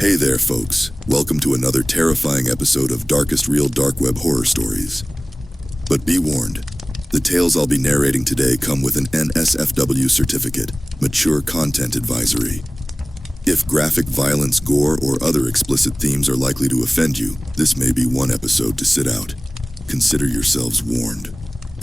Hey there, folks. Welcome to another terrifying episode of Darkest Real Dark Web Horror Stories. But be warned, the tales I'll be narrating today come with an NSFW certificate, Mature Content Advisory. If graphic violence, gore, or other explicit themes are likely to offend you, this may be one episode to sit out. Consider yourselves warned.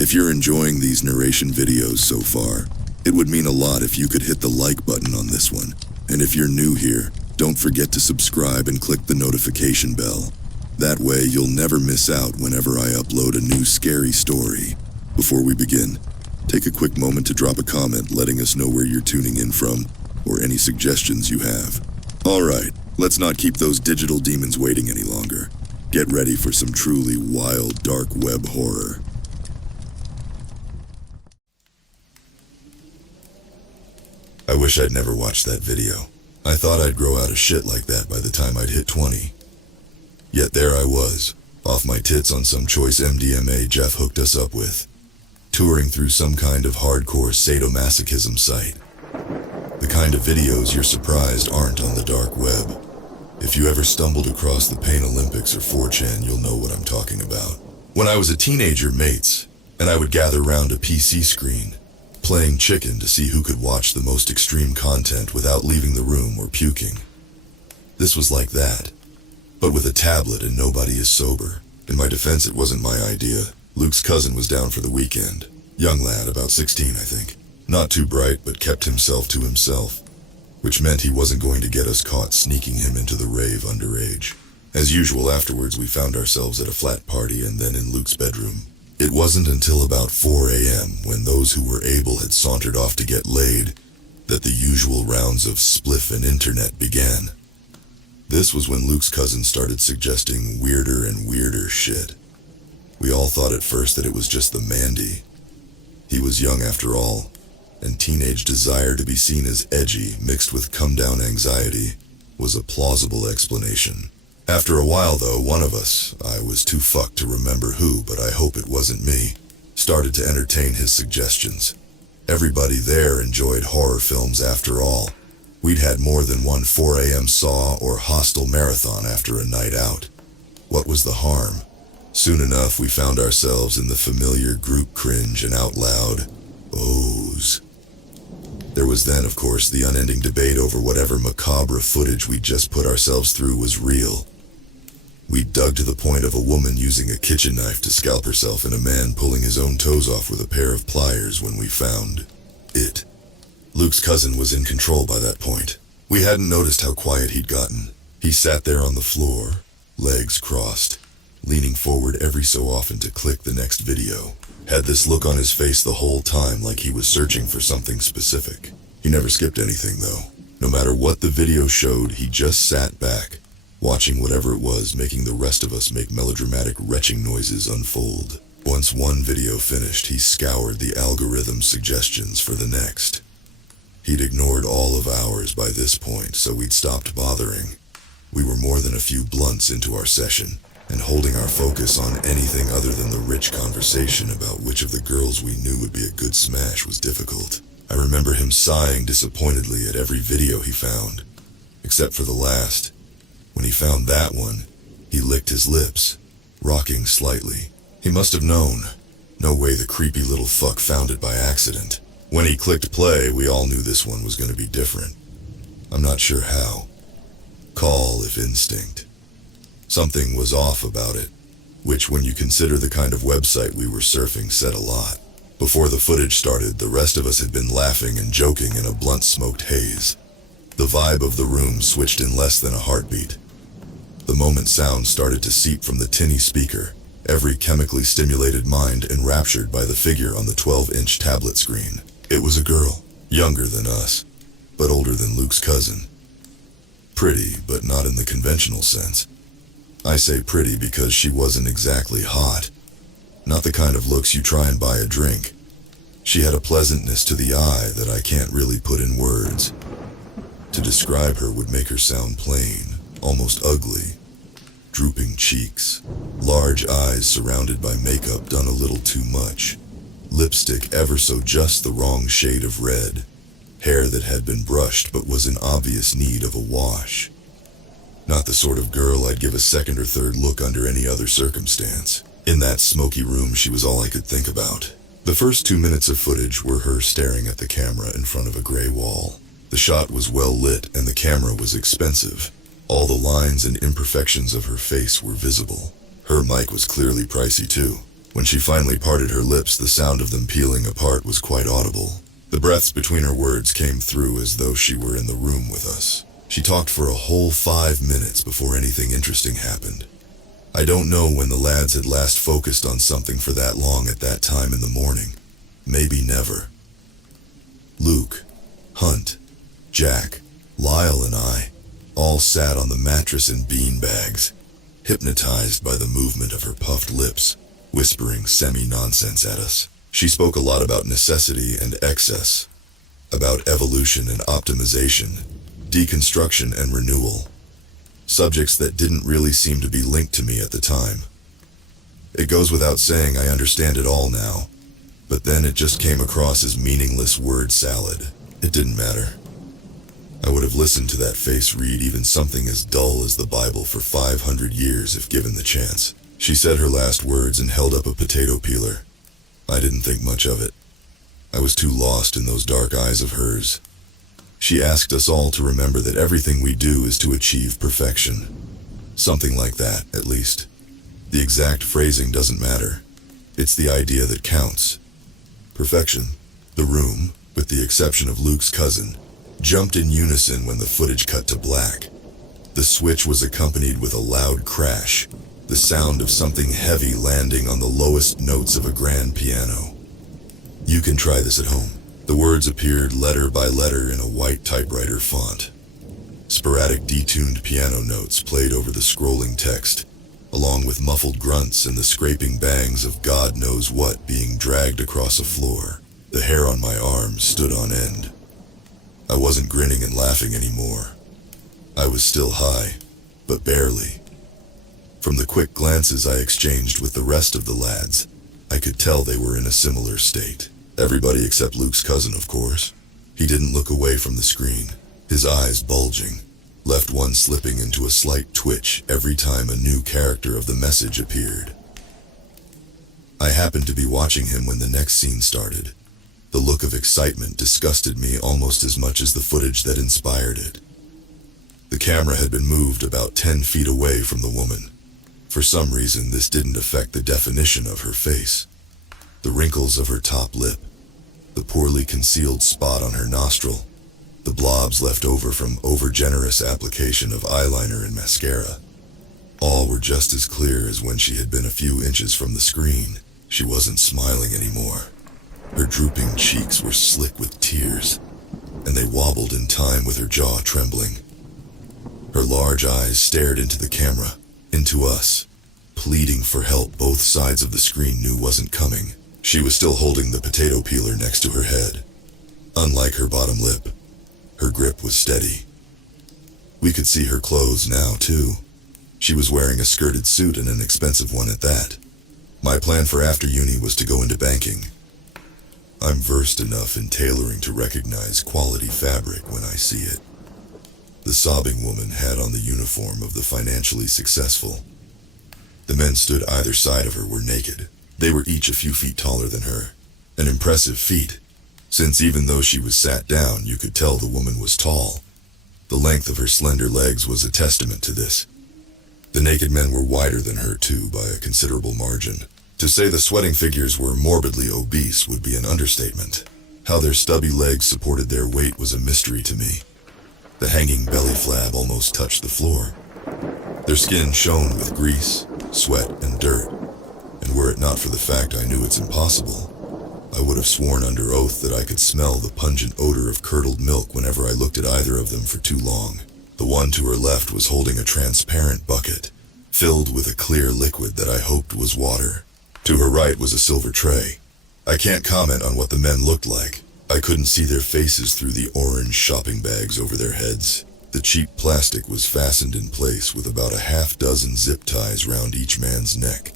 If you're enjoying these narration videos so far, it would mean a lot if you could hit the like button on this one. And if you're new here, don't forget to subscribe and click the notification bell. That way you'll never miss out whenever I upload a new scary story. Before we begin, take a quick moment to drop a comment letting us know where you're tuning in from, or any suggestions you have. Alright, let's not keep those digital demons waiting any longer. Get ready for some truly wild dark web horror. I wish I'd never watched that video. I thought I'd grow out of shit like that by the time I'd hit 20. Yet there I was, off my tits on some choice MDMA Jeff hooked us up with, touring through some kind of hardcore sadomasochism site. The kind of videos you're surprised aren't on the dark web. If you ever stumbled across the Pain Olympics or 4chan, you'll know what I'm talking about. When I was a teenager, mates, and I would gather round a PC screen, playing chicken to see who could watch the most extreme content without leaving the room or puking. This was like that, but with a tablet and nobody is sober. In my defense, it wasn't my idea. Luke's cousin was down for the weekend. Young lad, about 16, I think. Not too bright, but kept himself to himself, which meant he wasn't going to get us caught sneaking him into the rave underage. As usual, afterwards we found ourselves at a flat party and then in Luke's bedroom. It wasn't until about 4 a.m., when those who were able had sauntered off to get laid, that the usual rounds of spliff and internet began. This was when Luke's cousin started suggesting weirder and weirder shit. We all thought at first that it was just the Mandy. He was young after all, and teenage desire to be seen as edgy mixed with come-down anxiety was a plausible explanation. After a while though, one of us, I was too fucked to remember who, but I hope it wasn't me, started to entertain his suggestions. Everybody there enjoyed horror films after all. We'd had more than one 4 a.m. Saw or Hostel marathon after a night out. What was the harm? Soon enough we found ourselves in the familiar group cringe and out loud ohs. There was then, of course, the unending debate over whatever macabre footage we'd just put ourselves through was real. We dug to the point of a woman using a kitchen knife to scalp herself and a man pulling his own toes off with a pair of pliers when we found it. Luke's cousin was in control by that point. We hadn't noticed how quiet he'd gotten. He sat there on the floor, legs crossed, leaning forward every so often to click the next video. Had this look on his face the whole time, like he was searching for something specific. He never skipped anything though. No matter what the video showed, he just sat back, watching whatever it was, making the rest of us make melodramatic retching noises unfold. Once one video finished, he scoured the algorithm suggestions for the next. He'd ignored all of ours by this point, so we'd stopped bothering. We were more than a few blunts into our session, and holding our focus on anything other than the rich conversation about which of the girls we knew would be a good smash was difficult. I remember him sighing disappointedly at every video he found, except for the last. When he found that one, he licked his lips, rocking slightly. He must have known. No way the creepy little fuck found it by accident. When he clicked play, we all knew this one was going to be different. I'm not sure how. Call if instinct. Something was off about it, which when you consider the kind of website we were surfing said a lot. Before the footage started, the rest of us had been laughing and joking in a blunt-smoked haze. The vibe of the room switched in less than a heartbeat. The moment sound started to seep from the tinny speaker, every chemically stimulated mind enraptured by the figure on the 12-inch tablet screen. It was a girl, younger than us, but older than Luke's cousin. Pretty, but not in the conventional sense. I say pretty because she wasn't exactly hot. Not the kind of looks you try and buy a drink. She had a pleasantness to the eye that I can't really put in words. To describe her would make her sound plain, almost ugly. Drooping cheeks, large eyes surrounded by makeup done a little too much, lipstick ever so just the wrong shade of red, hair that had been brushed but was in obvious need of a wash. Not the sort of girl I'd give a second or third look under any other circumstance. In that smoky room, she was all I could think about. The first 2 minutes of footage were her staring at the camera in front of a gray wall. The shot was well lit and the camera was expensive. All the lines and imperfections of her face were visible. Her mic was clearly pricey too. When she finally parted her lips, the sound of them peeling apart was quite audible. The breaths between her words came through as though she were in the room with us. She talked for a whole 5 minutes before anything interesting happened. I don't know when the lads had last focused on something for that long at that time in the morning. Maybe never. Luke, Hunt, Jack, Lyle and I all sat on the mattress in bean bags, hypnotized by the movement of her puffed lips, whispering semi-nonsense at us. She spoke a lot about necessity and excess, about evolution and optimization, deconstruction and renewal, subjects that didn't really seem to be linked to me at the time. It goes without saying I understand it all now, but then it just came across as meaningless word salad. It didn't matter. I would have listened to that face read even something as dull as the Bible for 500 years if given the chance. She said her last words and held up a potato peeler. I didn't think much of it. I was too lost in those dark eyes of hers. She asked us all to remember that everything we do is to achieve perfection. Something like that, at least. The exact phrasing doesn't matter. It's the idea that counts. Perfection. The room, with the exception of Luke's cousin, jumped in unison when the footage cut to black. The switch was accompanied with a loud crash, the sound of something heavy landing on the lowest notes of a grand piano. You can try this at home. The words appeared letter by letter in a white typewriter font. Sporadic detuned piano notes played over the scrolling text, along with muffled grunts and the scraping bangs of God knows what being dragged across a floor. The hair on my arms stood on end. I wasn't grinning and laughing anymore. I was still high, but barely. From the quick glances I exchanged with the rest of the lads, I could tell they were in a similar state. Everybody except Luke's cousin, of course. He didn't look away from the screen, his eyes bulging, left one slipping into a slight twitch every time a new character of the message appeared. I happened to be watching him when the next scene started. The look of excitement disgusted me almost as much as the footage that inspired it. The camera had been moved about 10 feet away from the woman. For some reason, this didn't affect the definition of her face. The wrinkles of her top lip, the poorly concealed spot on her nostril, the blobs left over from overgenerous application of eyeliner and mascara. All were just as clear as when she had been a few inches from the screen. She wasn't smiling anymore. Her drooping cheeks were slick with tears, and they wobbled in time with her jaw trembling. Her large eyes stared into the camera, into us, pleading for help both sides of the screen knew wasn't coming. She was still holding the potato peeler next to her head. Unlike her bottom lip, her grip was steady. We could see her clothes now, too. She was wearing a skirted suit and an expensive one at that. My plan for after uni was to go into banking. I'm versed enough in tailoring to recognize quality fabric when I see it. The sobbing woman had on the uniform of the financially successful. The men stood either side of her were naked. They were each a few feet taller than her. An impressive feat, since even though she was sat down, you could tell the woman was tall. The length of her slender legs was a testament to this. The naked men were wider than her too by a considerable margin. To say the sweating figures were morbidly obese would be an understatement. How their stubby legs supported their weight was a mystery to me. The hanging belly flab almost touched the floor. Their skin shone with grease, sweat, and dirt, and were it not for the fact I knew it's impossible, I would have sworn under oath that I could smell the pungent odor of curdled milk whenever I looked at either of them for too long. The one to her left was holding a transparent bucket, filled with a clear liquid that I hoped was water. To her right was a silver tray. I can't comment on what the men looked like. I couldn't see their faces through the orange shopping bags over their heads. The cheap plastic was fastened in place with about a half-dozen zip ties round each man's neck.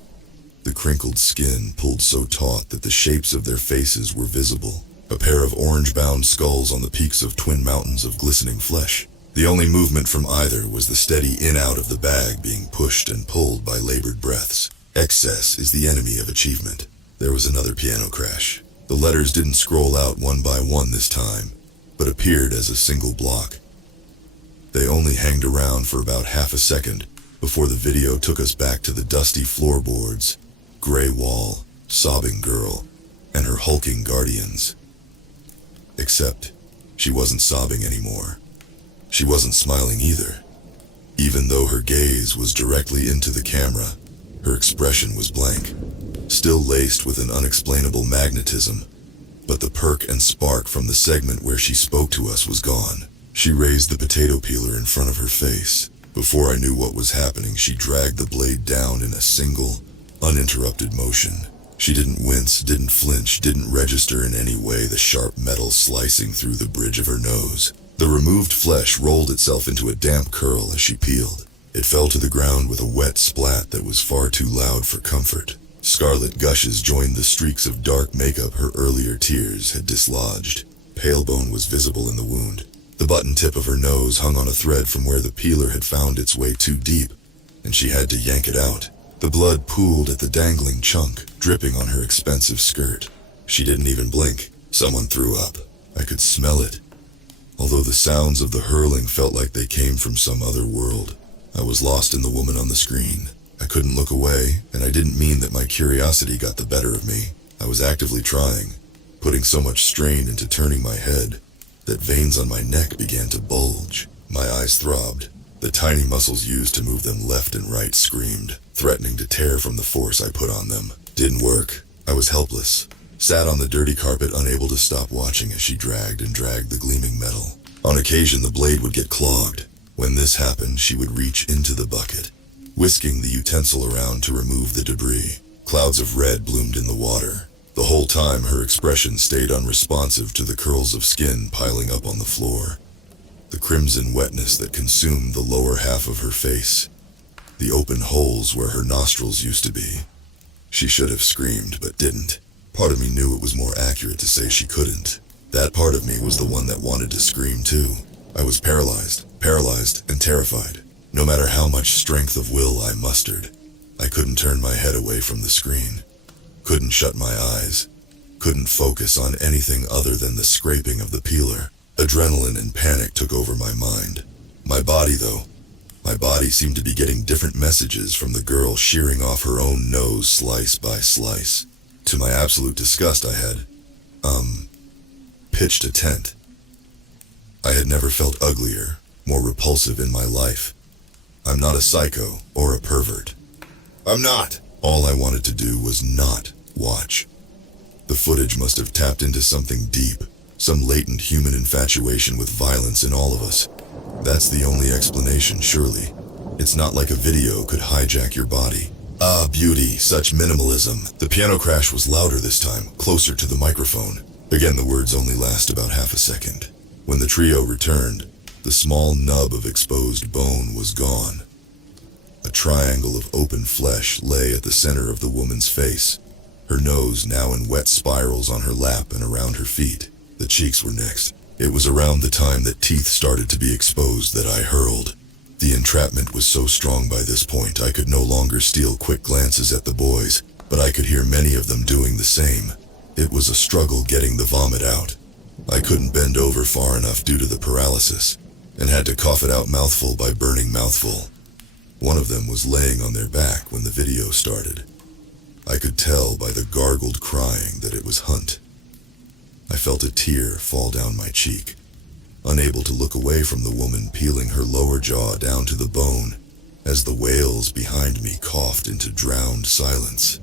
The crinkled skin pulled so taut that the shapes of their faces were visible. A pair of orange-bound skulls on the peaks of twin mountains of glistening flesh. The only movement from either was the steady in-out of the bag being pushed and pulled by labored breaths. Excess is the enemy of achievement. There was another piano crash. The letters didn't scroll out one by one this time, but appeared as a single block. They only hanged around for about half a second before the video took us back to the dusty floorboards, gray wall, sobbing girl, and her hulking guardians. Except, she wasn't sobbing anymore. She wasn't smiling either. Even though her gaze was directly into the camera, her expression was blank, still laced with an unexplainable magnetism, but the perk and spark from the segment where she spoke to us was gone. She raised the potato peeler in front of her face. Before I knew what was happening, she dragged the blade down in a single, uninterrupted motion. She didn't wince, didn't flinch, didn't register in any way the sharp metal slicing through the bridge of her nose. The removed flesh rolled itself into a damp curl as she peeled. It fell to the ground with a wet splat that was far too loud for comfort. Scarlet gushes joined the streaks of dark makeup her earlier tears had dislodged. Pale bone was visible in the wound. The button tip of her nose hung on a thread from where the peeler had found its way too deep, and she had to yank it out. The blood pooled at the dangling chunk, dripping on her expensive skirt. She didn't even blink. Someone threw up. I could smell it. Although the sounds of the hurling felt like they came from some other world, I was lost in the woman on the screen. I couldn't look away, and I didn't mean that my curiosity got the better of me. I was actively trying, putting so much strain into turning my head, that veins on my neck began to bulge. My eyes throbbed. The tiny muscles used to move them left and right screamed, threatening to tear from the force I put on them. Didn't work. I was helpless. Sat on the dirty carpet, unable to stop watching as she dragged and dragged the gleaming metal. On occasion, the blade would get clogged. When this happened, she would reach into the bucket, whisking the utensil around to remove the debris. Clouds of red bloomed in the water. The whole time, her expression stayed unresponsive to the curls of skin piling up on the floor. The crimson wetness that consumed the lower half of her face. The open holes where her nostrils used to be. She should have screamed, but didn't. Part of me knew it was more accurate to say she couldn't. That part of me was the one that wanted to scream too. I was paralyzed and terrified. No matter how much strength of will I mustered, I couldn't turn my head away from the screen. Couldn't shut my eyes. Couldn't focus on anything other than the scraping of the peeler. Adrenaline and panic took over my mind. My body seemed to be getting different messages from the girl shearing off her own nose slice by slice. To my absolute disgust, I had, pitched a tent. I had never felt uglier, more repulsive in my life. I'm not a psycho or a pervert. I'm not. All I wanted to do was not watch. The footage must have tapped into something deep, some latent human infatuation with violence in all of us. That's the only explanation, surely. It's not like a video could hijack your body. Ah, beauty, such minimalism. The piano crash was louder this time, closer to the microphone. Again, the words only last about half a second. When the trio returned, the small nub of exposed bone was gone. A triangle of open flesh lay at the center of the woman's face, her nose now in wet spirals on her lap and around her feet. The cheeks were next. It was around the time that teeth started to be exposed that I hurled. The entrapment was so strong by this point I could no longer steal quick glances at the boys, but I could hear many of them doing the same. It was a struggle getting the vomit out. I couldn't bend over far enough due to the paralysis, and had to cough it out mouthful by burning mouthful. One of them was laying on their back when the video started. I could tell by the gargled crying that it was Hunt. I felt a tear fall down my cheek, unable to look away from the woman peeling her lower jaw down to the bone as the wails behind me coughed into drowned silence.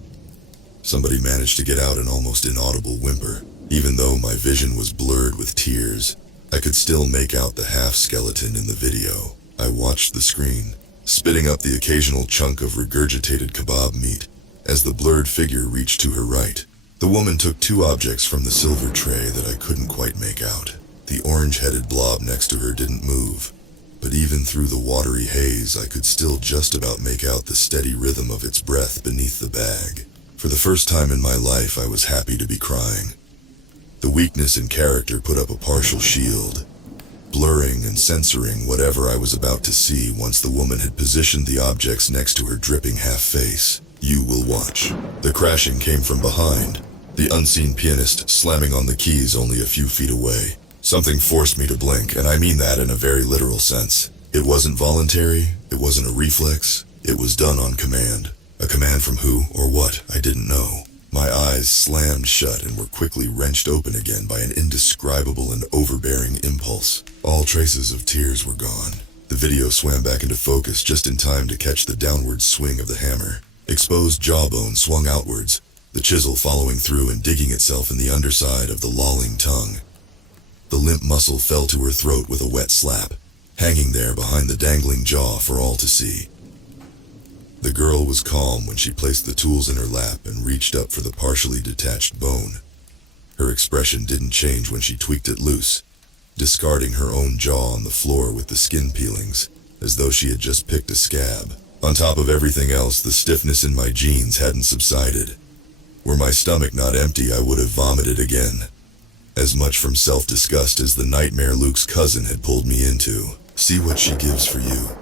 Somebody managed to get out an almost inaudible whimper. Even though my vision was blurred with tears, I could still make out the half-skeleton in the video. I watched the screen, spitting up the occasional chunk of regurgitated kebab meat as the blurred figure reached to her right. The woman took two objects from the silver tray that I couldn't quite make out. The orange-headed blob next to her didn't move, but even through the watery haze I could still just about make out the steady rhythm of its breath beneath the bag. For the first time in my life I was happy to be crying. The weakness in character put up a partial shield. blurring and censoring whatever I was about to see once the woman had positioned the objects next to her dripping half-face. "You will watch." The crashing came from behind, the unseen pianist slamming on the keys only a few feet away. Something forced me to blink, and I mean that in a very literal sense. It wasn't voluntary, it wasn't a reflex, it was done on command. A command from who or what, I didn't know. My eyes slammed shut and were quickly wrenched open again by an indescribable and overbearing impulse. All traces of tears were gone. The video swam back into focus just in time to catch the downward swing of the hammer. Exposed jawbone swung outwards, the chisel following through and digging itself in the underside of the lolling tongue. The limp muscle fell to her throat with a wet slap, hanging there behind the dangling jaw for all to see. The girl was calm when she placed the tools in her lap and reached up for the partially detached bone. Her expression didn't change when she tweaked it loose, discarding her own jaw on the floor with the skin peelings, as though she had just picked a scab. On top of everything else, the stiffness in my jeans hadn't subsided. Were my stomach not empty, I would have vomited again. As much from self-disgust as the nightmare Luke's cousin had pulled me into. See what she gives for you.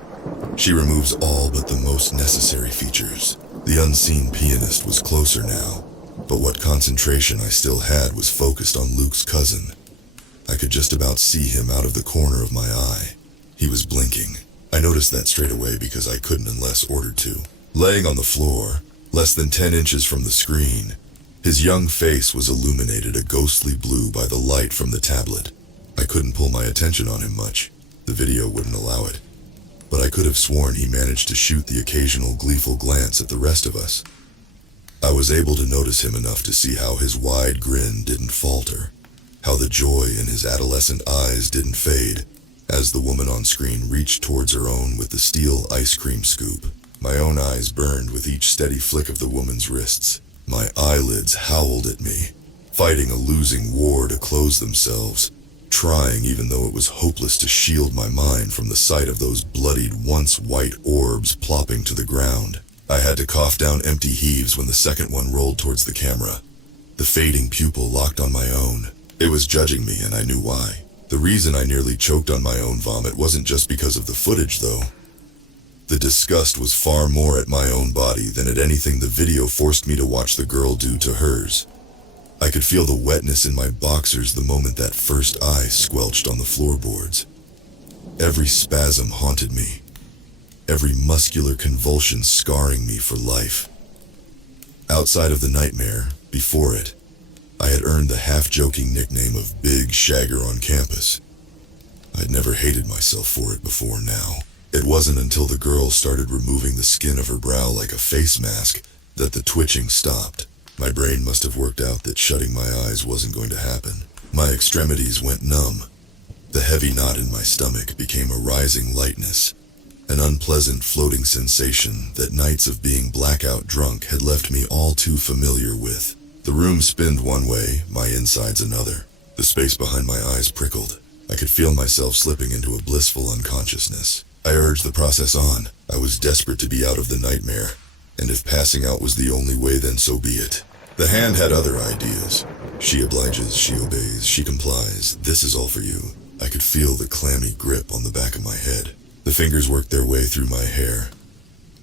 She removes all but the most necessary features. The unseen pianist was closer now, but what concentration I still had was focused on Luke's cousin. I could just about see him out of the corner of my eye. He was blinking. I noticed that straight away because I couldn't unless ordered to. Laying on the floor, less than 10 inches from the screen, his young face was illuminated a ghostly blue by the light from the tablet. I couldn't pull my attention on him much. The video wouldn't allow it. But I could have sworn he managed to shoot the occasional gleeful glance at the rest of us. I was able to notice him enough to see how his wide grin didn't falter, how the joy in his adolescent eyes didn't fade, as the woman on screen reached towards her own with the steel ice cream scoop. My own eyes burned with each steady flick of the woman's wrists. My eyelids howled at me, fighting a losing war to close themselves, trying even though it was hopeless to shield my mind from the sight of those bloodied once white orbs plopping to the ground. I had to cough down empty heaves when the second one rolled towards the camera. The fading pupil locked on my own. It was judging me, and I knew why. The reason I nearly choked on my own vomit wasn't just because of the footage, though. The disgust was far more at my own body than at anything the video forced me to watch the girl do to hers. I could feel the wetness in my boxers the moment that first eye squelched on the floorboards. Every spasm haunted me, every muscular convulsion scarring me for life. Outside of the nightmare, before it, I had earned the half-joking nickname of Big Shagger on campus. I'd never hated myself for it before now. It wasn't until the girl started removing the skin of her brow like a face mask that the twitching stopped. My brain must have worked out that shutting my eyes wasn't going to happen. My extremities went numb. The heavy knot in my stomach became a rising lightness, an unpleasant floating sensation that nights of being blackout drunk had left me all too familiar with. The room spinned one way, my insides another. The space behind my eyes prickled. I could feel myself slipping into a blissful unconsciousness. I urged the process on. I was desperate to be out of the nightmare, and if passing out was the only way, then so be it. The hand had other ideas. She obliges, she obeys, she complies. This is all for you. I could feel the clammy grip on the back of my head. The fingers worked their way through my hair,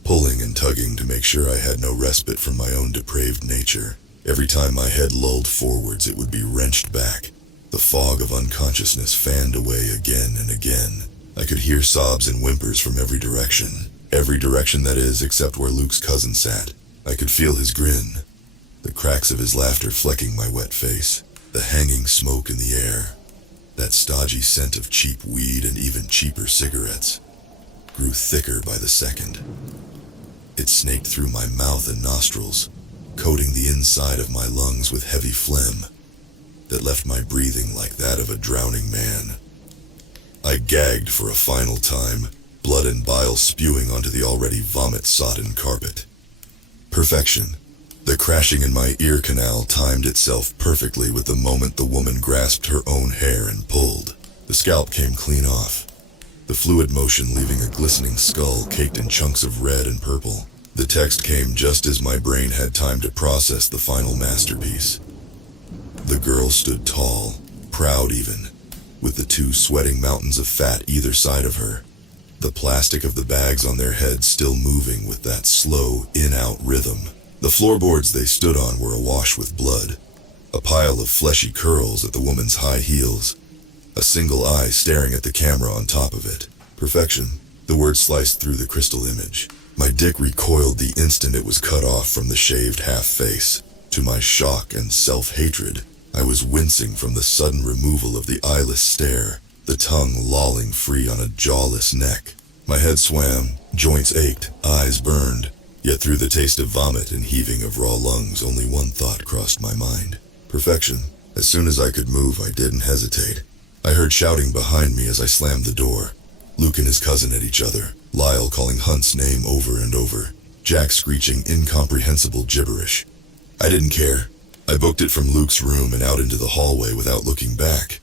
pulling and tugging to make sure I had no respite from my own depraved nature. Every time my head lulled forwards, it would be wrenched back. The fog of unconsciousness fanned away again and again. I could hear sobs and whimpers from every direction. Every direction, that is, except where Luke's cousin sat. I could feel his grin, the cracks of his laughter flecking my wet face, the hanging smoke in the air. That stodgy scent of cheap weed and even cheaper cigarettes grew thicker by the second. It snaked through my mouth and nostrils, coating the inside of my lungs with heavy phlegm that left my breathing like that of a drowning man. I gagged for a final time, blood and bile spewing onto the already vomit-sodden carpet. Perfection. The crashing in my ear canal timed itself perfectly with the moment the woman grasped her own hair and pulled. The scalp came clean off, the fluid motion leaving a glistening skull caked in chunks of red and purple. The text came just as my brain had time to process the final masterpiece. The girl stood tall, proud even, with the two sweating mountains of fat either side of her. The plastic of the bags on their heads still moving with that slow in-out rhythm. The floorboards they stood on were awash with blood. A pile of fleshy curls at the woman's high heels. A single eye staring at the camera on top of it. Perfection. The word sliced through the crystal image. My dick recoiled the instant it was cut off from the shaved half-face. To my shock and self-hatred, I was wincing from the sudden removal of the eyeless stare, the tongue lolling free on a jawless neck. My head swam, joints ached, eyes burned. Yet through the taste of vomit and heaving of raw lungs, only one thought crossed my mind. Perfection. As soon as I could move, I didn't hesitate. I heard shouting behind me as I slammed the door. Luke and his cousin at each other, Lyle calling Hunt's name over and over, Jack screeching incomprehensible gibberish. I didn't care. I booked it from Luke's room and out into the hallway without looking back.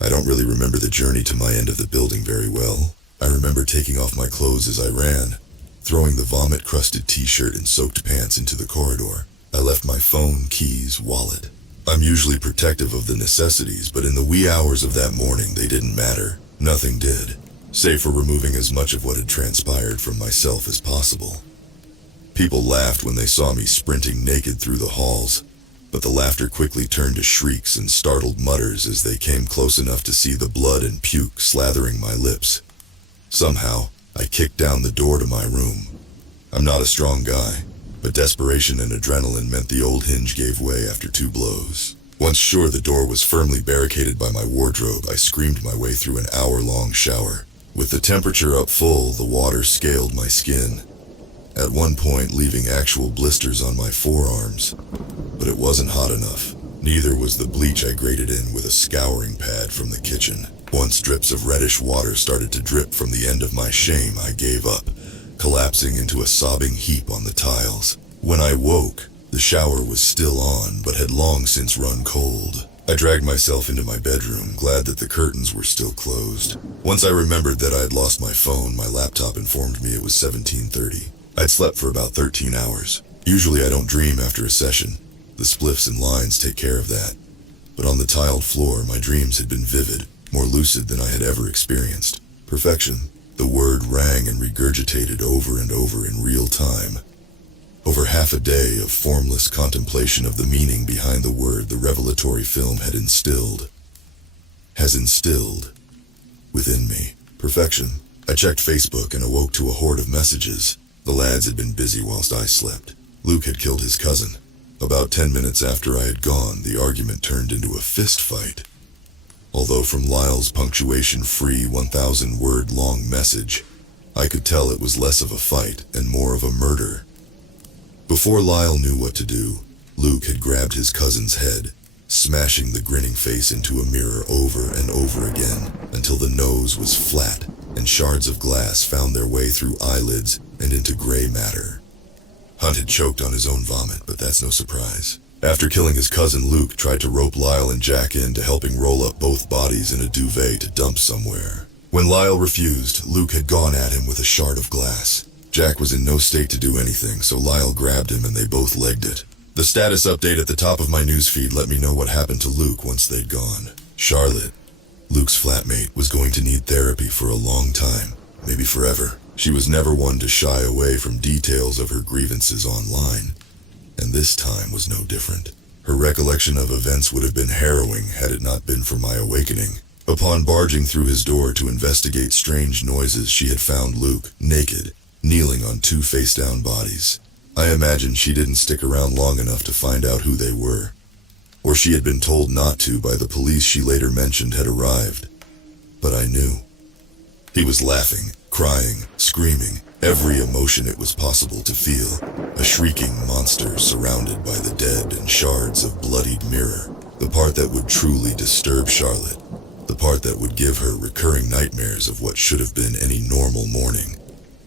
I don't really remember the journey to my end of the building very well. I remember taking off my clothes as I ran, throwing the vomit-crusted t-shirt and soaked pants into the corridor. I left my phone, keys, wallet. I'm usually protective of the necessities, but in the wee hours of that morning they didn't matter. Nothing did, save for removing as much of what had transpired from myself as possible. People laughed when they saw me sprinting naked through the halls, but the laughter quickly turned to shrieks and startled mutters as they came close enough to see the blood and puke slathering my lips. Somehow, I kicked down the door to my room. I'm not a strong guy, but desperation and adrenaline meant the old hinge gave way after 2 blows. Once sure the door was firmly barricaded by my wardrobe, I screamed my way through an hour-long shower. With the temperature up full, the water scaled my skin, at one point leaving actual blisters on my forearms. But it wasn't hot enough. Neither was the bleach I grated in with a scouring pad from the kitchen. Once drips of reddish water started to drip from the end of my shame, I gave up, collapsing into a sobbing heap on the tiles. When I woke, the shower was still on, but had long since run cold. I dragged myself into my bedroom, glad that the curtains were still closed. Once I remembered that I had lost my phone, my laptop informed me it was 17:30. I'd slept for about 13 hours. Usually I don't dream after a session. The spliffs and lines take care of that. But on the tiled floor, my dreams had been vivid, more lucid than I had ever experienced. Perfection. The word rang and regurgitated over and over in real time. Over half a day of formless contemplation of the meaning behind the word the revelatory film has instilled within me. Perfection. I checked Facebook and awoke to a horde of messages. The lads had been busy whilst I slept. Luke had killed his cousin. About 10 minutes after I had gone, the argument turned into a fist fight. Although from Lyle's punctuation-free 1,000-word-long message, I could tell it was less of a fight and more of a murder. Before Lyle knew what to do, Luke had grabbed his cousin's head, smashing the grinning face into a mirror over and over again until the nose was flat and shards of glass found their way through eyelids and into gray matter. Hunt had choked on his own vomit, but that's no surprise. After killing his cousin, Luke tried to rope Lyle and Jack into helping roll up both bodies in a duvet to dump somewhere. When Lyle refused, Luke had gone at him with a shard of glass. Jack was in no state to do anything, so Lyle grabbed him and they both legged it. The status update at the top of my newsfeed let me know what happened to Luke once they'd gone. Charlotte, Luke's flatmate, was going to need therapy for a long time, maybe forever. She was never one to shy away from details of her grievances online, and this time was no different. Her recollection of events would have been harrowing had it not been for my awakening. Upon barging through his door to investigate strange noises, she had found Luke, naked, kneeling on 2 face-down bodies. I imagine she didn't stick around long enough to find out who they were. Or she had been told not to by the police she later mentioned had arrived. But I knew. He was laughing, crying, screaming, every emotion it was possible to feel. A shrieking monster surrounded by the dead and shards of bloodied mirror. The part that would truly disturb Charlotte. The part that would give her recurring nightmares of what should have been any normal morning,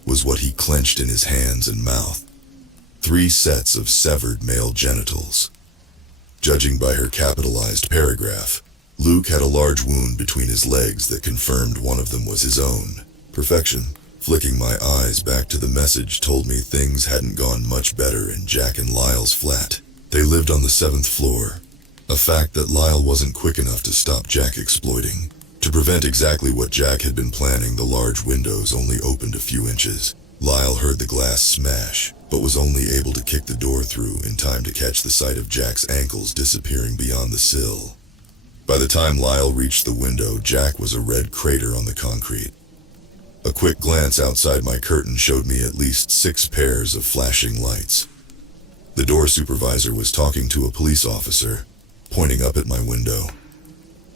was what he clenched in his hands and mouth. 3 sets of severed male genitals. Judging by her capitalized paragraph, Luke had a large wound between his legs that confirmed one of them was his own. Perfection. Flicking my eyes back to the message told me things hadn't gone much better in Jack and Lyle's flat. They lived on the 7th floor, A fact that Lyle wasn't quick enough to stop Jack exploiting. To prevent exactly what Jack had been planning, the large windows only opened a few inches. Lyle heard the glass smash, but was only able to kick the door through in time to catch the sight of Jack's ankles disappearing beyond the sill. By the time Lyle reached the window, Jack was a red crater on the concrete. A quick glance outside my curtain showed me at least 6 pairs of flashing lights. The door supervisor was talking to a police officer, pointing up at my window.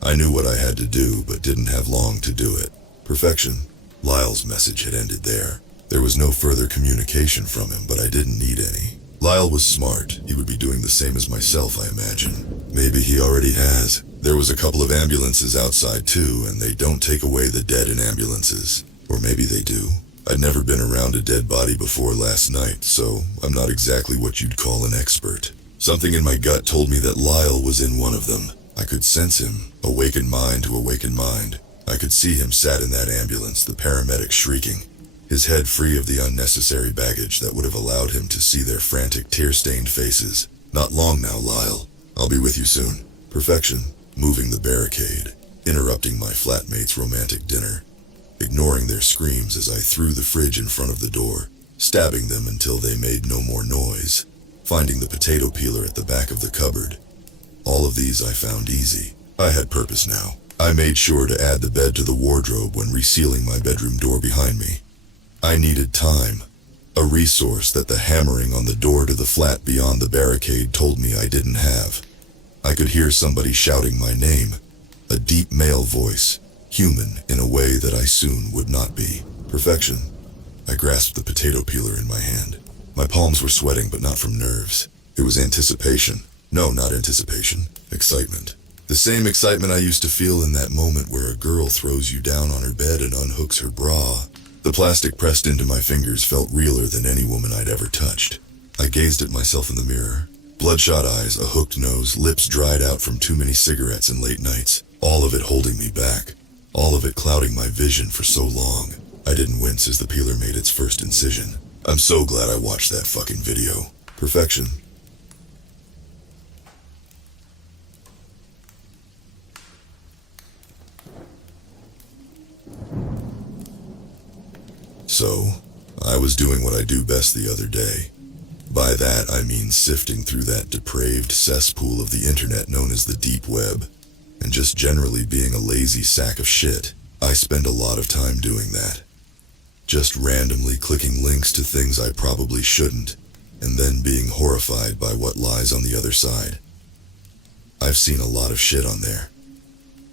I knew what I had to do, but didn't have long to do it. Perfection. Lyle's message had ended there. There was no further communication from him, but I didn't need any. Lyle was smart. He would be doing the same as myself, I imagine. Maybe he already has. There was a couple of ambulances outside too, and they don't take away the dead in ambulances. Or maybe they do. I'd never been around a dead body before last night, so I'm not exactly what you'd call an expert. Something in my gut told me that Lyle was in one of them. I could sense him, awakened mind to awakened mind. I could see him sat in that ambulance, the paramedics shrieking, his head free of the unnecessary baggage that would have allowed him to see their frantic, tear-stained faces. Not long now, Lyle. I'll be with you soon. Perfection. Moving the barricade, interrupting my flatmates' romantic dinner, ignoring their screams as I threw the fridge in front of the door, stabbing them until they made no more noise, finding the potato peeler at the back of the cupboard. All of these I found easy. I had purpose now. I made sure to add the bed to the wardrobe when resealing my bedroom door behind me. I needed time, a resource that the hammering on the door to the flat beyond the barricade told me I didn't have. I could hear somebody shouting my name, a deep male voice, human in a way that I soon would not be. Perfection. I grasped the potato peeler in my hand. My palms were sweating, but not from nerves. It was anticipation. No, not anticipation. Excitement. The same excitement I used to feel in that moment where a girl throws you down on her bed and unhooks her bra. The plastic pressed into my fingers felt realer than any woman I'd ever touched. I gazed at myself in the mirror. Bloodshot eyes, a hooked nose, lips dried out from too many cigarettes and late nights. All of it holding me back. All of it clouding my vision for so long. I didn't wince as the peeler made its first incision. I'm so glad I watched that fucking video. Perfection. So, I was doing what I do best the other day. By that, I mean sifting through that depraved cesspool of the internet known as the deep web, and just generally being a lazy sack of shit. I spend a lot of time doing that. Just randomly clicking links to things I probably shouldn't, and then being horrified by what lies on the other side. I've seen a lot of shit on there.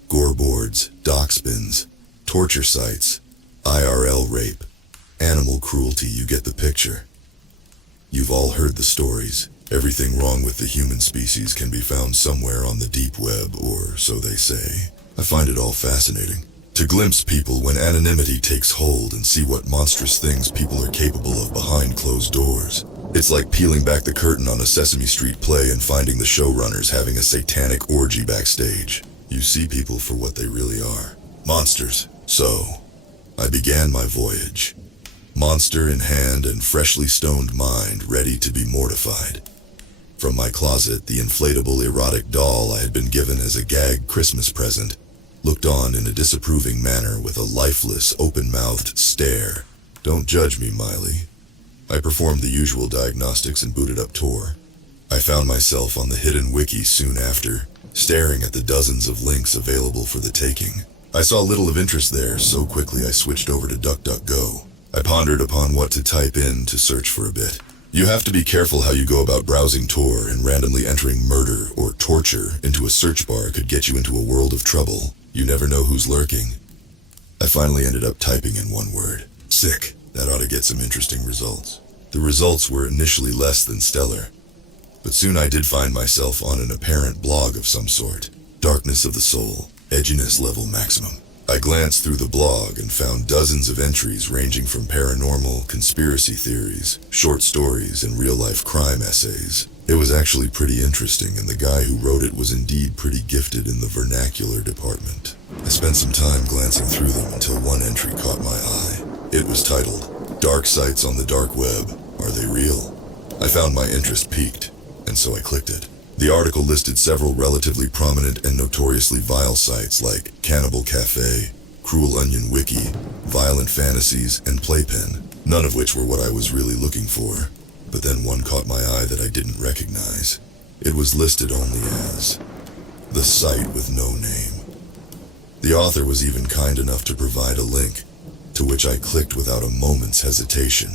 Gore boards, doc spins, torture sites, IRL rape, animal cruelty, you get the picture. You've all heard the stories. Everything wrong with the human species can be found somewhere on the deep web, or so they say. I find it all fascinating. To glimpse people when anonymity takes hold and see what monstrous things people are capable of behind closed doors. It's like peeling back the curtain on a Sesame Street play and finding the showrunners having a satanic orgy backstage. You see people for what they really are. Monsters. So, I began my voyage. Monster in hand and freshly stoned mind ready to be mortified. From my closet, the inflatable erotic doll I had been given as a gag Christmas present looked on in a disapproving manner with a lifeless, open-mouthed stare. Don't judge me, Miley. I performed the usual diagnostics and booted up Tor. I found myself on the hidden wiki soon after, staring at the dozens of links available for the taking. I saw little of interest there, so quickly I switched over to DuckDuckGo. I pondered upon what to type in to search for a bit. You have to be careful how you go about browsing Tor, and randomly entering murder or torture into a search bar could get you into a world of trouble. You never know who's lurking. I finally ended up typing in one word. Sick. That ought to get some interesting results. The results were initially less than stellar, but soon I did find myself on an apparent blog of some sort. Darkness of the soul, edginess level maximum. I glanced through the blog and found dozens of entries ranging from paranormal, conspiracy theories, short stories, and real-life crime essays. It was actually pretty interesting, and the guy who wrote it was indeed pretty gifted in the vernacular department. I spent some time glancing through them until one entry caught my eye. It was titled, "Dark Sites on the Dark Web. Are They Real?" I found my interest piqued, and so I clicked it. The article listed several relatively prominent and notoriously vile sites like Cannibal Cafe, Cruel Onion Wiki, Violent Fantasies, and Playpen, none of which were what I was really looking for. But then one caught my eye that I didn't recognize. It was listed only as the site with no name. The author was even kind enough to provide a link, to which I clicked without a moment's hesitation.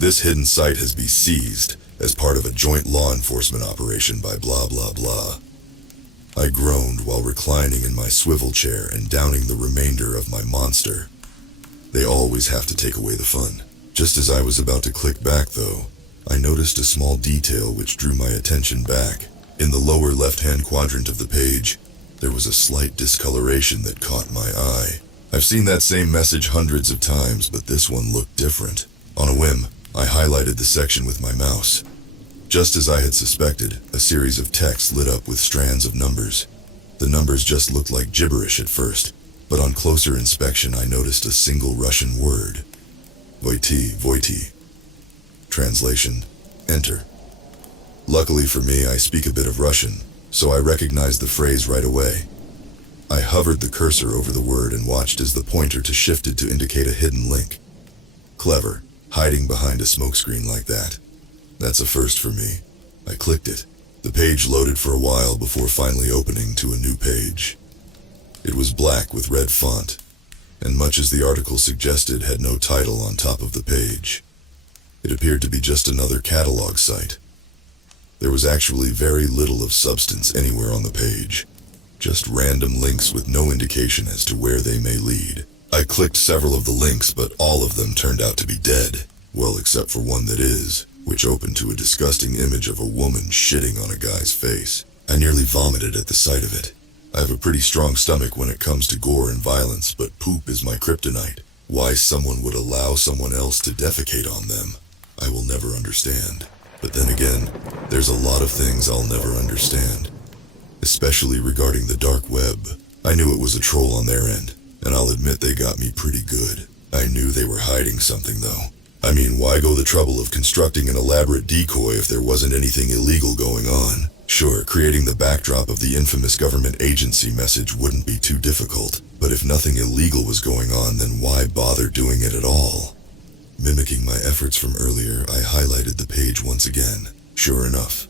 This hidden site has been seized as part of a joint law enforcement operation by blah blah blah. I groaned while reclining in my swivel chair and downing the remainder of my monster. They always have to take away the fun. Just as I was about to click back though, I noticed a small detail which drew my attention back. In the lower left-hand quadrant of the page, there was a slight discoloration that caught my eye. I've seen that same message hundreds of times, but this one looked different. On a whim, I highlighted the section with my mouse. Just as I had suspected, a series of texts lit up with strands of numbers. The numbers just looked like gibberish at first, but on closer inspection I noticed a single Russian word. Voiti. Translation: enter. Luckily for me, I speak a bit of Russian, so I recognized the phrase right away. I hovered the cursor over the word and watched as the pointer shifted to indicate a hidden link. Clever, hiding behind a smokescreen like that. That's a first for me. I clicked it. The page loaded for a while before finally opening to a new page. It was black with red font, and much as the article suggested, had no title on top of the page. It appeared to be just another catalog site. There was actually very little of substance anywhere on the page. Just random links with no indication as to where they may lead. I clicked several of the links, but all of them turned out to be dead. Well, except for one that is, which opened to a disgusting image of a woman shitting on a guy's face. I nearly vomited at the sight of it. I have a pretty strong stomach when it comes to gore and violence, but poop is my kryptonite. Why someone would allow someone else to defecate on them, I will never understand. But then again, there's a lot of things I'll never understand. Especially regarding the dark web. I knew it was a troll on their end, and I'll admit they got me pretty good. I knew they were hiding something though. I mean, why go the trouble of constructing an elaborate decoy if there wasn't anything illegal going on? Sure, creating the backdrop of the infamous government agency message wouldn't be too difficult, but if nothing illegal was going on, then why bother doing it at all? Mimicking my efforts from earlier, I highlighted the page once again. Sure enough,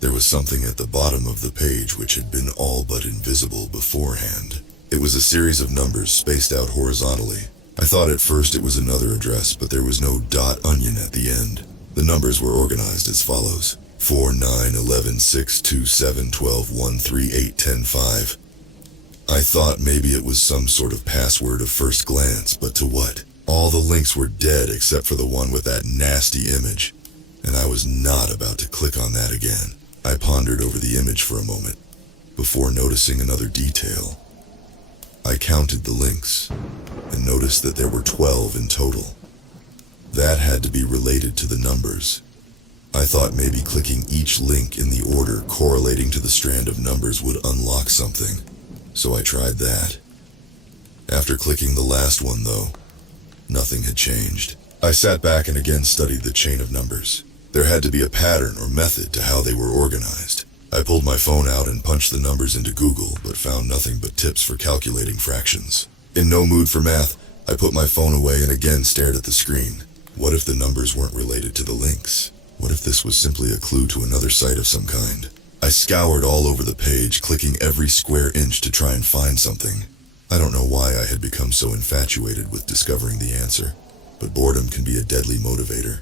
there was something at the bottom of the page which had been all but invisible beforehand. It was a series of numbers spaced out horizontally. I thought at first it was another address, but there was no .onion at the end. The numbers were organized as follows: 4, 9, 11, 6, 2, 7, 12, 1, 3, 8, 10, 5. I thought maybe it was some sort of password at first glance, but to what? All the links were dead except for the one with that nasty image, and I was not about to click on that again. I pondered over the image for a moment, before noticing another detail. I counted the links, and noticed that there were 12 in total. That had to be related to the numbers. I thought maybe clicking each link in the order correlating to the strand of numbers would unlock something, so I tried that. After clicking the last one though, nothing had changed. I sat back and again studied the chain of numbers. There had to be a pattern or method to how they were organized. I pulled my phone out and punched the numbers into Google, but found nothing but tips for calculating fractions. In no mood for math, I put my phone away and again stared at the screen. What if the numbers weren't related to the links? What if this was simply a clue to another site of some kind? I scoured all over the page, clicking every square inch to try and find something. I don't know why I had become so infatuated with discovering the answer, but boredom can be a deadly motivator.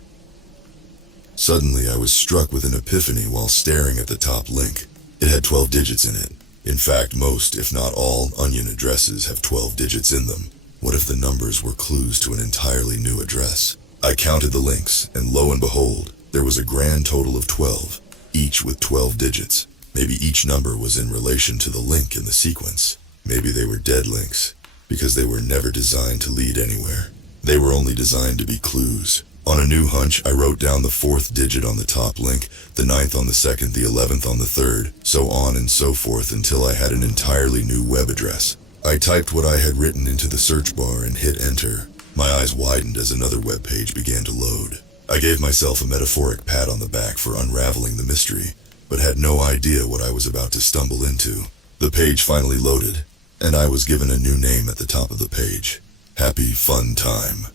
Suddenly, I was struck with an epiphany while staring at the top link. It had 12 digits in it. In fact, most, if not all, Onion addresses have 12 digits in them. What if the numbers were clues to an entirely new address? I counted the links, and lo and behold, there was a grand total of 12, each with 12 digits. Maybe each number was in relation to the link in the sequence. Maybe they were dead links, because they were never designed to lead anywhere. They were only designed to be clues. On a new hunch, I wrote down the 4th digit on the top link, the 9th on the 2nd, the 11th on the 3rd, so on and so forth until I had an entirely new web address. I typed what I had written into the search bar and hit enter. My eyes widened as another web page began to load. I gave myself a metaphoric pat on the back for unraveling the mystery, but had no idea what I was about to stumble into. The page finally loaded, and I was given a new name at the top of the page. Happy Fun Time.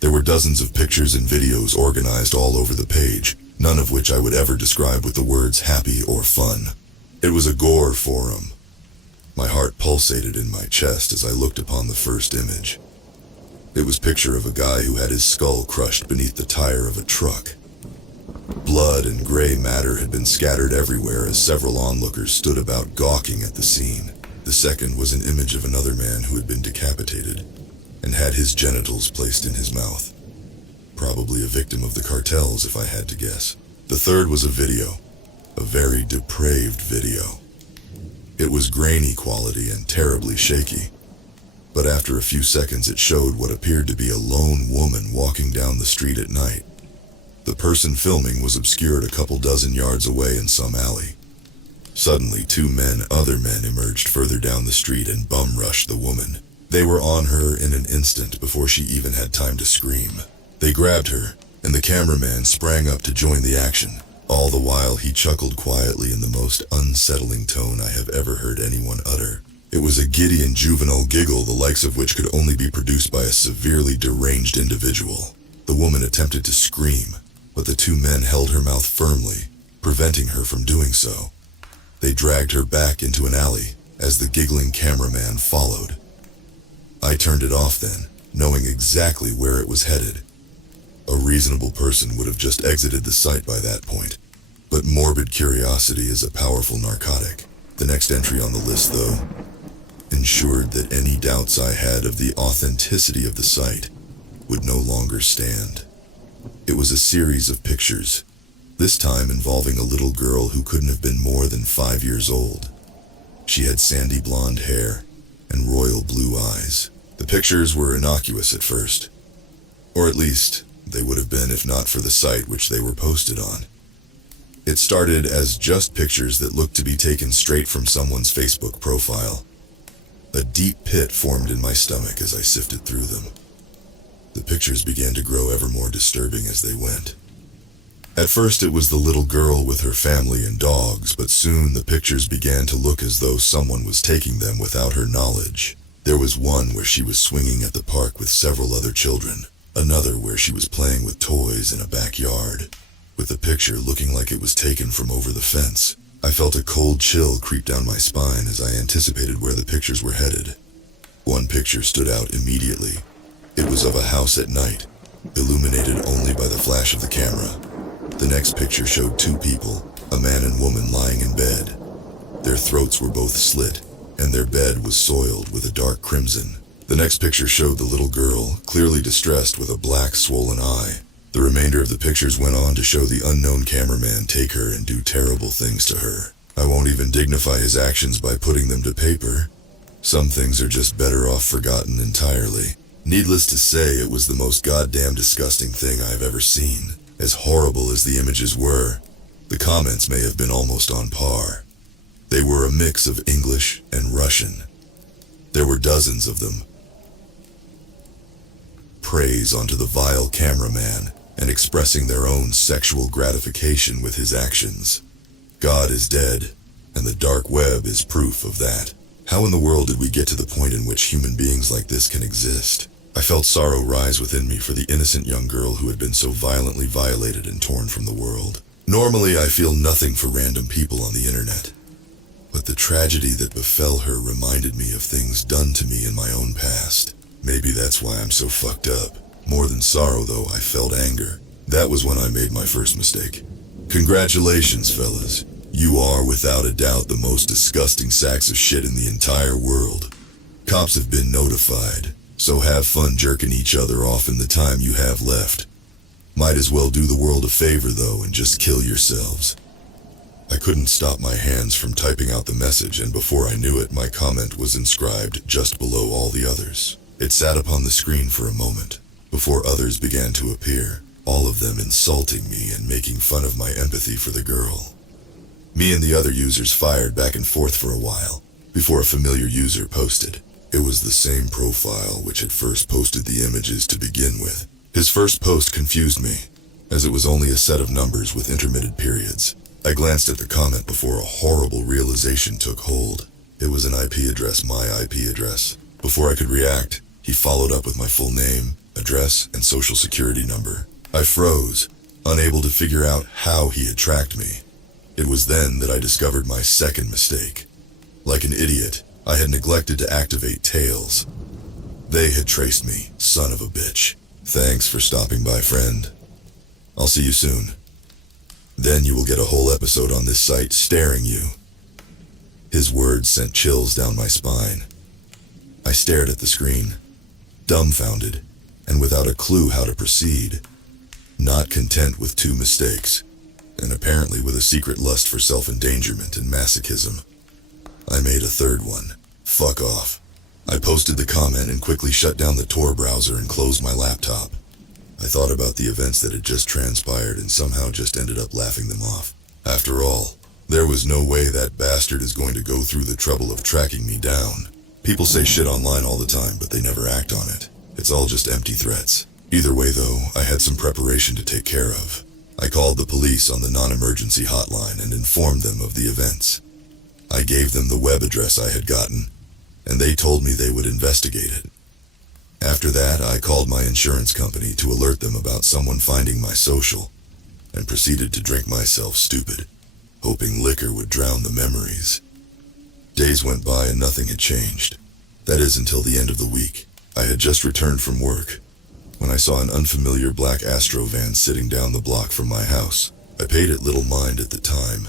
There were dozens of pictures and videos organized all over the page, none of which I would ever describe with the words happy or fun. It was a gore forum. My heart pulsated in my chest as I looked upon the first image. It was a picture of a guy who had his skull crushed beneath the tire of a truck. Blood and gray matter had been scattered everywhere as several onlookers stood about gawking at the scene. The second was an image of another man who had been decapitated and had his genitals placed in his mouth. Probably a victim of the cartels, if I had to guess. The third was a video, a very depraved video. It was grainy quality and terribly shaky, but after a few seconds it showed what appeared to be a lone woman walking down the street at night. The person filming was obscured a couple dozen yards away in some alley. Suddenly, two other men emerged further down the street and bum-rushed the woman. They were on her in an instant before she even had time to scream. They grabbed her, and the cameraman sprang up to join the action. All the while he chuckled quietly in the most unsettling tone I have ever heard anyone utter. It was a giddy and juvenile giggle the likes of which could only be produced by a severely deranged individual. The woman attempted to scream, but the two men held her mouth firmly, preventing her from doing so. They dragged her back into an alley as the giggling cameraman followed. I turned it off then, knowing exactly where it was headed. A reasonable person would have just exited the site by that point. But morbid curiosity is a powerful narcotic. The next entry on the list, though, ensured that any doubts I had of the authenticity of the site would no longer stand. It was a series of pictures, this time involving a little girl who couldn't have been more than 5 years old. She had sandy blonde hair and royal blue eyes. The pictures were innocuous at first, or at least they would have been if not for the site which they were posted on. It started as just pictures that looked to be taken straight from someone's Facebook profile. A deep pit formed in my stomach as I sifted through them. The pictures began to grow ever more disturbing as they went. At first it was the little girl with her family and dogs, but soon the pictures began to look as though someone was taking them without her knowledge. There was one where she was swinging at the park with several other children, another where she was playing with toys in a backyard, with the picture looking like it was taken from over the fence. I felt a cold chill creep down my spine as I anticipated where the pictures were headed. One picture stood out immediately. It was of a house at night, illuminated only by the flash of the camera. The next picture showed two people, a man and woman lying in bed. Their throats were both slit, and their bed was soiled with a dark crimson. The next picture showed the little girl, clearly distressed with a black swollen eye. The remainder of the pictures went on to show the unknown cameraman take her and do terrible things to her. I won't even dignify his actions by putting them to paper. Some things are just better off forgotten entirely. Needless to say, it was the most goddamn disgusting thing I've ever seen. As horrible as the images were, the comments may have been almost on par. They were a mix of English and Russian. There were dozens of them. Praise onto the vile cameraman and expressing their own sexual gratification with his actions. God is dead, and the dark web is proof of that. How in the world did we get to the point in which human beings like this can exist? I felt sorrow rise within me for the innocent young girl who had been so violently violated and torn from the world. Normally, I feel nothing for random people on the internet, but the tragedy that befell her reminded me of things done to me in my own past. Maybe that's why I'm so fucked up. More than sorrow, though, I felt anger. That was when I made my first mistake. Congratulations, fellas. You are, without a doubt, the most disgusting sacks of shit in the entire world. Cops have been notified. So have fun jerking each other off in the time you have left. Might as well do the world a favor, though, and just kill yourselves. I couldn't stop my hands from typing out the message, and before I knew it, my comment was inscribed just below all the others. It sat upon the screen for a moment, before others began to appear, all of them insulting me and making fun of my empathy for the girl. Me and the other users fired back and forth for a while, before a familiar user posted. It was the same profile which had first posted the images to begin with. His first post confused me, as it was only a set of numbers with intermittent periods. I glanced at the comment before a horrible realization took hold. It was an IP address, my IP address. Before I could react, he followed up with my full name, address, and social security number. I froze, unable to figure out how he had tracked me. It was then that I discovered my second mistake. Like an idiot, I had neglected to activate Tails. They had traced me, son of a bitch. Thanks for stopping by, friend. I'll see you soon. Then you will get a whole episode on this site staring you. His words sent chills down my spine. I stared at the screen, dumbfounded, and without a clue how to proceed. Not content with 2 mistakes, and apparently with a secret lust for self-endangerment and masochism, I made a third one. Fuck off. I posted the comment and quickly shut down the Tor browser and closed my laptop. I thought about the events that had just transpired and somehow just ended up laughing them off. After all, there was no way that bastard is going to go through the trouble of tracking me down. People say shit online all the time, but they never act on it. It's all just empty threats. Either way though, I had some preparation to take care of. I called the police on the non-emergency hotline and informed them of the events. I gave them the web address I had gotten, and they told me they would investigate it. After that, I called my insurance company to alert them about someone finding my social, and proceeded to drink myself stupid, hoping liquor would drown the memories. Days went by and nothing had changed. That is, until the end of the week. I had just returned from work, when I saw an unfamiliar black Astro van sitting down the block from my house. I paid it little mind at the time,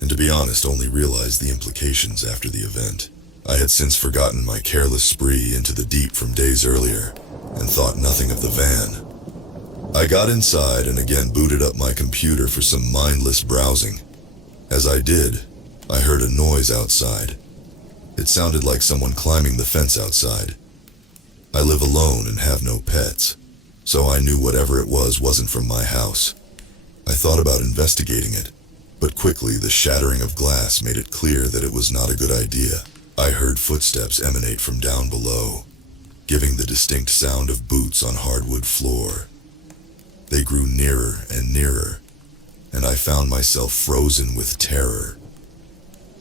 and to be honest, only realized the implications after the event. I had since forgotten my careless spree into the deep from days earlier, and thought nothing of the van. I got inside and again booted up my computer for some mindless browsing. As I did, I heard a noise outside. It sounded like someone climbing the fence outside. I live alone and have no pets, so I knew whatever it was wasn't from my house. I thought about investigating it, but quickly the shattering of glass made it clear that it was not a good idea. I heard footsteps emanate from down below, giving the distinct sound of boots on hardwood floor. They grew nearer and nearer, and I found myself frozen with terror.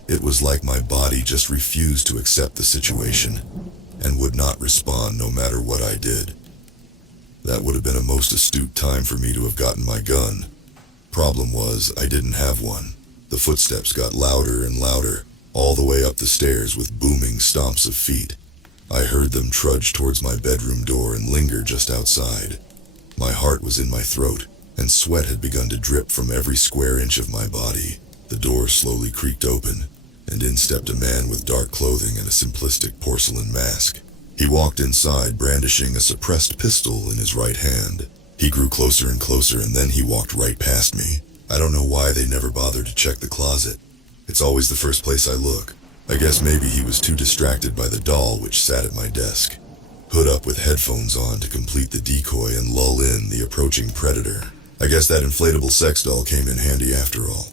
It was like my body just refused to accept the situation, and would not respond no matter what I did. That would have been a most astute time for me to have gotten my gun. Problem was, I didn't have one. The footsteps got louder and louder, all the way up the stairs with booming stomps of feet. I heard them trudge towards my bedroom door and linger just outside. My heart was in my throat, and sweat had begun to drip from every square inch of my body. The door slowly creaked open, and in stepped a man with dark clothing and a simplistic porcelain mask. He walked inside brandishing a suppressed pistol in his right hand. He grew closer and closer, and then he walked right past me. I don't know why they never bothered to check the closet. It's always the first place I look. I guess maybe he was too distracted by the doll which sat at my desk. Hood up with headphones on to complete the decoy and lull in the approaching predator. I guess that inflatable sex doll came in handy after all.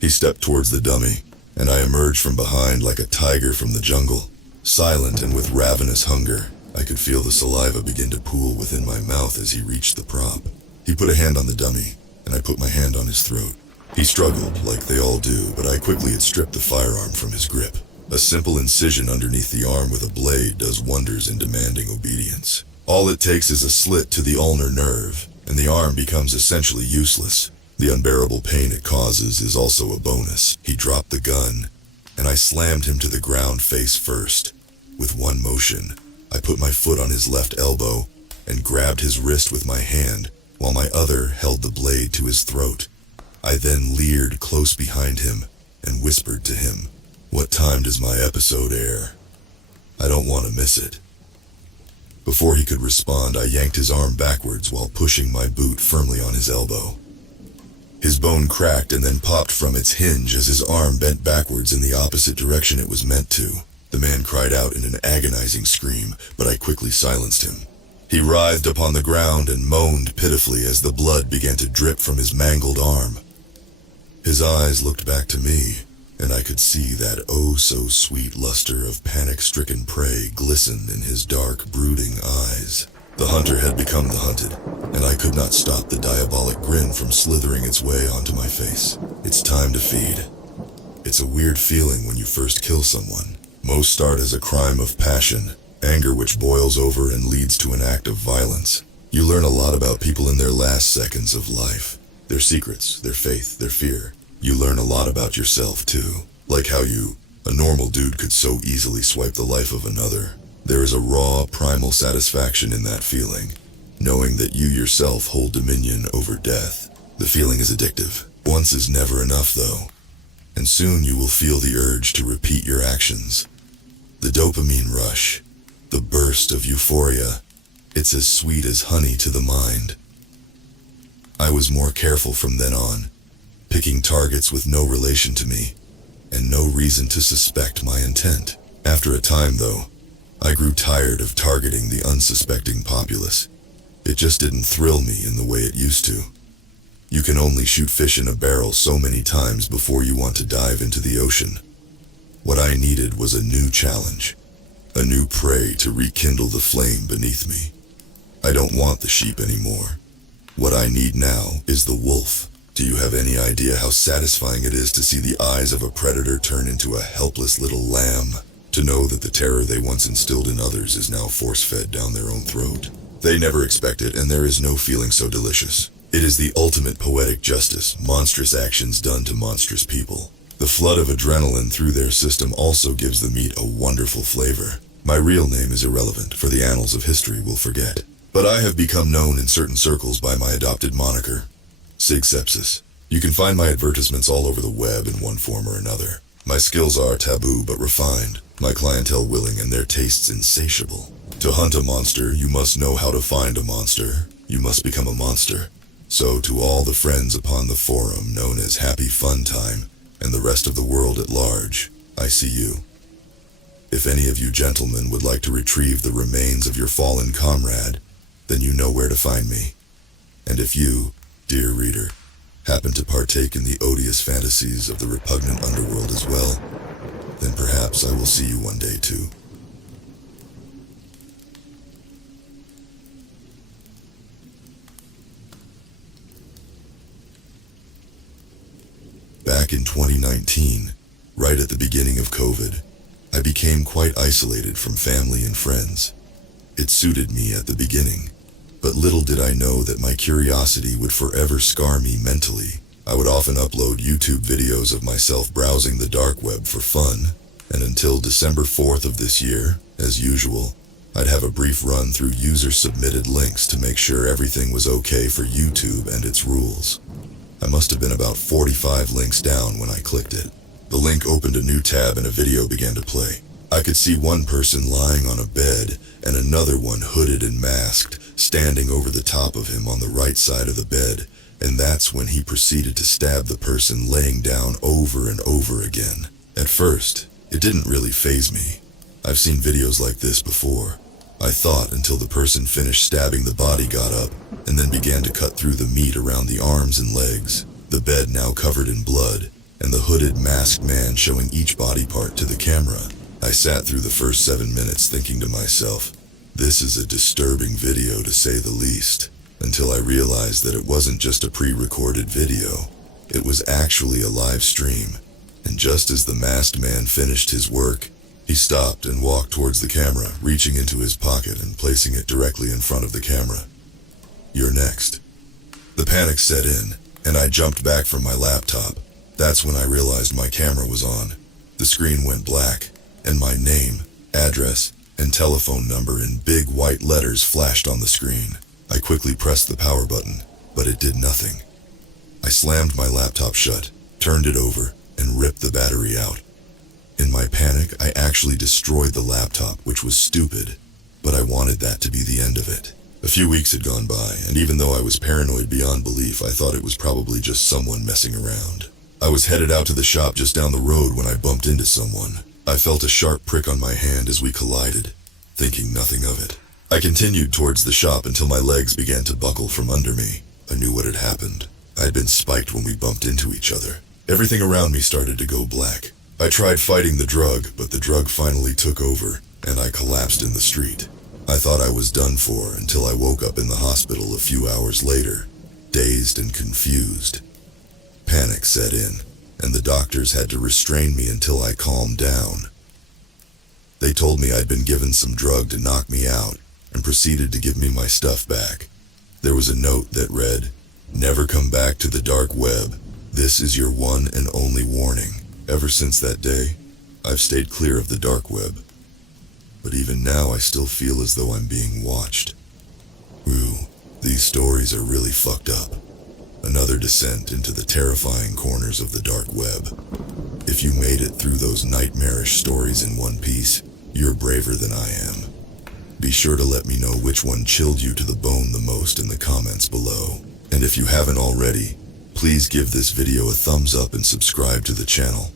He stepped towards the dummy, and I emerged from behind like a tiger from the jungle. Silent and with ravenous hunger, I could feel the saliva begin to pool within my mouth as he reached the prop. He put a hand on the dummy, and I put my hand on his throat. He struggled, like they all do, but I quickly had stripped the firearm from his grip. A simple incision underneath the arm with a blade does wonders in demanding obedience. All it takes is a slit to the ulnar nerve, and the arm becomes essentially useless. The unbearable pain it causes is also a bonus. He dropped the gun, and I slammed him to the ground face first. With one motion, I put my foot on his left elbow and grabbed his wrist with my hand, while my other held the blade to his throat. I then leered close behind him and whispered to him, "What time does my episode air? I don't want to miss it." Before he could respond, I yanked his arm backwards while pushing my boot firmly on his elbow. His bone cracked and then popped from its hinge as his arm bent backwards in the opposite direction it was meant to. The man cried out in an agonizing scream, but I quickly silenced him. He writhed upon the ground and moaned pitifully as the blood began to drip from his mangled arm. His eyes looked back to me, and I could see that oh-so-sweet luster of panic-stricken prey glisten in his dark, brooding eyes. The hunter had become the hunted, and I could not stop the diabolic grin from slithering its way onto my face. It's time to feed. It's a weird feeling when you first kill someone. Most start as a crime of passion, anger which boils over and leads to an act of violence. You learn a lot about people in their last seconds of life. Their secrets, their faith, their fear. You learn a lot about yourself too. Like how you, a normal dude, could so easily swipe the life of another. There is a raw, primal satisfaction in that feeling, knowing that you yourself hold dominion over death. The feeling is addictive. Once is never enough though, and soon you will feel the urge to repeat your actions. The dopamine rush, the burst of euphoria, it's as sweet as honey to the mind. I was more careful from then on, picking targets with no relation to me, and no reason to suspect my intent. After a time though, I grew tired of targeting the unsuspecting populace. It just didn't thrill me in the way it used to. You can only shoot fish in a barrel so many times before you want to dive into the ocean. What I needed was a new challenge, a new prey to rekindle the flame beneath me. I don't want the sheep anymore. What I need now is the wolf. Do you have any idea how satisfying it is to see the eyes of a predator turn into a helpless little lamb? To know that the terror they once instilled in others is now force-fed down their own throat. They never expect it, and there is no feeling so delicious. It is the ultimate poetic justice, monstrous actions done to monstrous people. The flood of adrenaline through their system also gives the meat a wonderful flavor. My real name is irrelevant, for the annals of history will forget. But I have become known in certain circles by my adopted moniker, Sig Sepsis. You can find my advertisements all over the web in one form or another. My skills are taboo but refined, my clientele willing and their tastes insatiable. To hunt a monster, you must know how to find a monster. You must become a monster. So to all the friends upon the forum known as Happy Fun Time, and the rest of the world at large, I see you. If any of you gentlemen would like to retrieve the remains of your fallen comrade, then you know where to find me. And if you, dear reader, happen to partake in the odious fantasies of the repugnant underworld as well, then perhaps I will see you one day too. Back in 2019, right at the beginning of COVID, I became quite isolated from family and friends. It suited me at the beginning, but little did I know that my curiosity would forever scar me mentally. I would often upload YouTube videos of myself browsing the dark web for fun, and until December 4th of this year, as usual, I'd have a brief run through user-submitted links to make sure everything was okay for YouTube and its rules. I must have been about 45 links down when I clicked it. The link opened a new tab and a video began to play. I could see one person lying on a bed and another one hooded and masked, standing over the top of him on the right side of the bed, and that's when he proceeded to stab the person laying down over and over again. At first, it didn't really faze me. I've seen videos like this before. I thought until the person finished stabbing the body got up, and then began to cut through the meat around the arms and legs, the bed now covered in blood, and the hooded masked man showing each body part to the camera. I sat through the first 7 minutes thinking to myself, this is a disturbing video to say the least, until I realized that it wasn't just a pre-recorded video. It was actually a live stream, and just as the masked man finished his work, he stopped and walked towards the camera, reaching into his pocket and placing it directly in front of the camera. You're next. The panic set in, and I jumped back from my laptop. That's when I realized my camera was on. The screen went black, and my name, address, and telephone number in big white letters flashed on the screen. I quickly pressed the power button, but it did nothing. I slammed my laptop shut, turned it over, and ripped the battery out. In my panic, I actually destroyed the laptop, which was stupid, but I wanted that to be the end of it. A few weeks had gone by, and even though I was paranoid beyond belief, I thought it was probably just someone messing around. I was headed out to the shop just down the road when I bumped into someone. I felt a sharp prick on my hand as we collided, thinking nothing of it. I continued towards the shop until my legs began to buckle from under me. I knew what had happened. I had been spiked when we bumped into each other. Everything around me started to go black. I tried fighting the drug, but the drug finally took over, and I collapsed in the street. I thought I was done for until I woke up in the hospital a few hours later, dazed and confused. Panic set in, and the doctors had to restrain me until I calmed down. They told me I'd been given some drug to knock me out, and proceeded to give me my stuff back. There was a note that read, "Never come back to the dark web. This is your one and only warning." Ever since that day, I've stayed clear of the dark web. But even now I still feel as though I'm being watched. Ooh, these stories are really fucked up. Another descent into the terrifying corners of the dark web. If you made it through those nightmarish stories in one piece, you're braver than I am. Be sure to let me know which one chilled you to the bone the most in the comments below. And if you haven't already, please give this video a thumbs up and subscribe to the channel.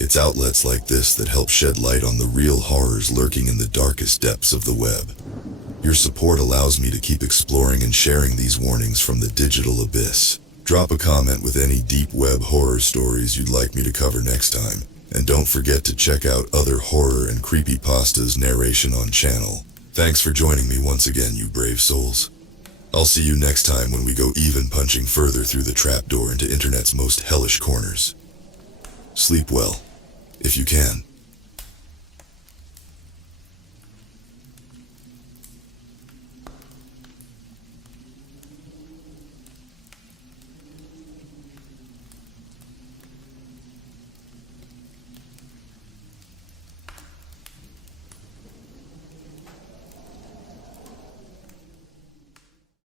It's outlets like this that help shed light on the real horrors lurking in the darkest depths of the web. Your support allows me to keep exploring and sharing these warnings from the digital abyss. Drop a comment with any deep web horror stories you'd like me to cover next time. And don't forget to check out other horror and creepypastas narration on channel. Thanks for joining me once again, you brave souls. I'll see you next time when we go even punching further through the trapdoor into internet's most hellish corners. Sleep well, if you can.